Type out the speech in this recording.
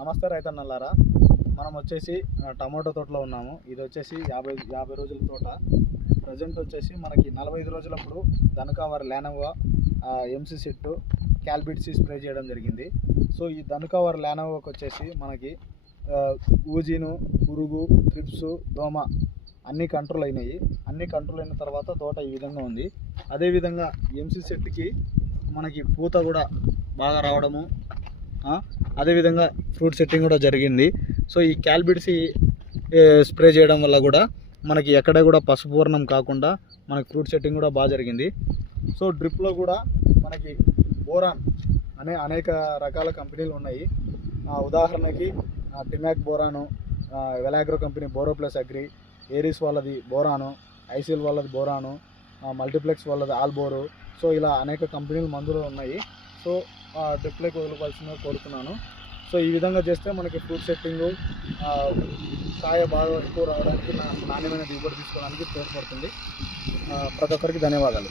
నమస్తే రైతన్నలారా, మనం వచ్చేసి టమాటో తోటలో ఉన్నాము. ఇది వచ్చేసి 50 రోజుల తోట. ప్రజెంట్ వచ్చేసి మనకి 45 రోజులప్పుడు ధనుకావర్ లానోవా ఎంసీ సెట్ క్యాల్బిట్సీ స్ప్రే చేయడం జరిగింది. సో ఈ ధనుకావర్ లానోవాకి వచ్చేసి మనకి ఊజీను, పురుగు, ట్రిప్స్, దోమ అన్నీ కంట్రోల్ అయినాయి. అన్నీ కంట్రోల్ అయిన తర్వాత తోట ఈ విధంగా ఉంది. అదేవిధంగా ఎంసీ సెట్కి మనకి పూత కూడా బాగా రావడము, అదేవిధంగా ఫ్రూట్ సెట్టింగ్ కూడా జరిగింది. సో ఈ క్యాల్బిట్సీ స్ప్రే చేయడం వల్ల కూడా మనకి ఎక్కడ కూడా పసుపు వర్ణం కాకుండా మనకి ఫ్రూట్ సెట్టింగ్ కూడా బాగా జరిగింది. సో డ్రిప్లో కూడా మనకి బోరాన్ అనే అనేక రకాల కంపెనీలు ఉన్నాయి. ఉదాహరణకి టిమాక్ బోరాను, Valagro company Boro plus agri, Aries వాళ్ళది బోరాను, ఐసిల్ వాళ్ళది బోరాను, మల్టీప్లెక్స్ వాళ్ళది ఆల్బోరు. సో ఇలా అనేక కంపెనీలు మందులు ఉన్నాయి. సో డ్రిప్లోకి వదలవలసిందిగా కోరుతున్నాను. సో ఈ విధంగా చేస్తే మనకి ఫ్రూట్ సెట్టింగు, కాయ బాగా ఎక్కువ రావడానికి, నాణ్యమైన దిగుబడి తీసుకోవడానికి తోడ్పడుతుంది. ప్రతి ఒక్కరికి ధన్యవాదాలు.